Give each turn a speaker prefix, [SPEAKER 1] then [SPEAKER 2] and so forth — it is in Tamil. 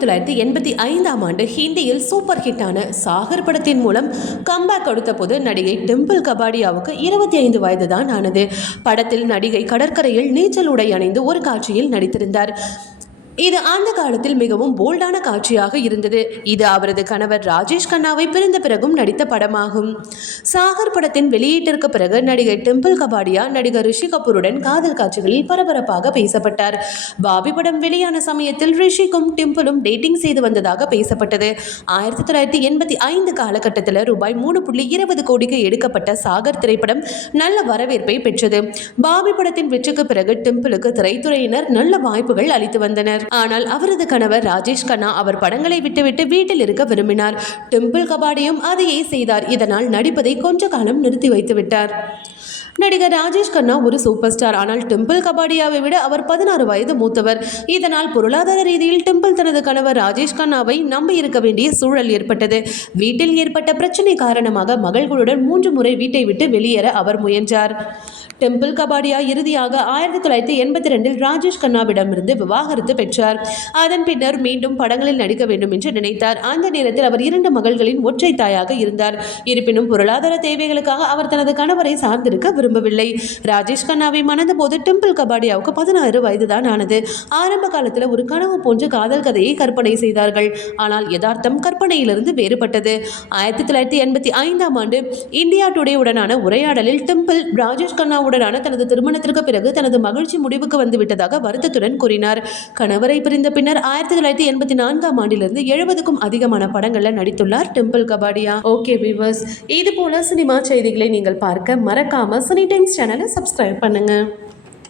[SPEAKER 1] தொள்ளாயிரத்தி எண்பத்தி ஐந்தாம் ஆண்டு ஹிந்தியில் சூப்பர் ஹிட்டான சாகர் படத்தின் மூலம் கம்பேக் கொடுத்த போது நடிகை டிம்பிள் கபாடியாவுக்கு இருபத்தி ஐந்து வயது தான் ஆனது. படத்தில் நடிகை கடற்கரையில் நீச்சல் உடை அணிந்து ஒரு காட்சியில் நடித்திருந்தார். இது அந்த காலத்தில் மிகவும் போல்டான காட்சியாக இருந்தது. இது அவரது கணவர் ராஜேஷ் கண்ணாவை பிரிந்த பிறகும் நடித்த படமாகும். சாகர் படத்தின் வெளியீட்டிற்கு பிறகு நடிகை டெம்பிள் கபாடியா நடிகர் ரிஷி கபூருடன் காதல் காட்சிகளில் பரபரப்பாக பேசப்பட்டார். பாபி படம் வெளியான சமயத்தில் ரிஷிக்கும் டிம்பிளும் டேட்டிங் செய்து வந்ததாக பேசப்பட்டது. ஆயிரத்தி தொள்ளாயிரத்தி எண்பத்தி ஐந்து காலகட்டத்தில் ரூபாய் மூணு புள்ளி இருபது கோடிக்கு எடுக்கப்பட்ட சாகர் திரைப்படம் நல்ல வரவேற்பை பெற்றது. பாபி படத்தின் வெற்றிக்கு பிறகு டிம்பிளுக்கு திரைத்துறையினர் நல்ல வாய்ப்புகள் அளித்து வந்தனர். ஆனால் அவரது கணவர் ராஜேஷ் கண்ணா அவர் படங்களை விட்டுவிட்டு வீட்டில் இருக்க விரும்பினார். டிம்பிள் கபாடியும் அதையே செய்தார். இதனால் நடிப்பதை கொஞ்ச காலம் நிறுத்தி வைத்துவிட்டார் நடிகர் ராஜேஷ் கண்ணா ஒரு சூப்பர் ஸ்டார். ஆனால் டிம்பிள் கபாடியாவை விட அவர் பதினாறு வயது மூத்தவர். இதனால் பொருளாதார ரீதியில் டிம்பிள் தனது கணவர் ராஜேஷ் கண்ணாவை நம்பி இருக்க வேண்டிய சூழல் ஏற்பட்டது. வீட்டில் ஏற்பட்ட பிரச்சனை காரணமாக மகள்களுடன் மூன்று முறை வீட்டை விட்டு வெளியேற அவர் முயன்றார். டெம்பிள் கபாடியா இறுதியாக ஆயிரத்தி தொள்ளாயிரத்தி எண்பத்தி ரெண்டில் ராஜேஷ் கண்ணாவிடமிருந்து விவாகரத்து பெற்றார். அதன் பின்னர் மீண்டும் படங்களில் நடிக்க வேண்டும் என்று நினைத்தார். அந்த நேரத்தில் அவர் இரண்டு மகள்களின் ஒற்றை தாயாக இருந்தார். இருப்பினும் பொருளாதார தேவைகளுக்காக அவர் தனது கணவரை சார்ந்திருக்க விரும்பவில்லை. ராஜேஷ் கண்ணாவை மணந்தபோது டெம்பிள் கபாடியாவுக்கு பதினாறு வயதுதான் ஆனது. ஆரம்ப காலத்தில் ஒரு கனவு போன்ற காதல் கதையை கற்பனை செய்தார்கள். ஆனால் யதார்த்தம் கற்பனையிலிருந்து வேறுபட்டது. ஆயிரத்தி தொள்ளாயிரத்தி எண்பத்தி ஐந்தாம் ஆண்டு இந்தியா டுடே உடனான உரையாடலில் டெம்பிள் ராஜேஷ் கண்ணாவுடன் கண்ணாவுடனான தனது திருமணத்திற்கு பிறகு தனது மகிழ்ச்சி முடிவுக்கு வந்துவிட்டதாக வருத்தத்துடன் கூறினார். கணவரை பிரிந்த பின்னர் ஆயிரத்தி தொள்ளாயிரத்தி எண்பத்தி நான்காம் ஆண்டிலிருந்து எழுபதுக்கும் அதிகமான படங்களில் நடித்துள்ளார் டிம்பிள் கபாடியா. ஓகே விவர்ஸ் இது போல சினிமா செய்திகளை நீங்கள் பார்க்க மறக்காம சினி டைம்ஸ் சேனலை சப்ஸ்கிரைப் பண்ணுங்க.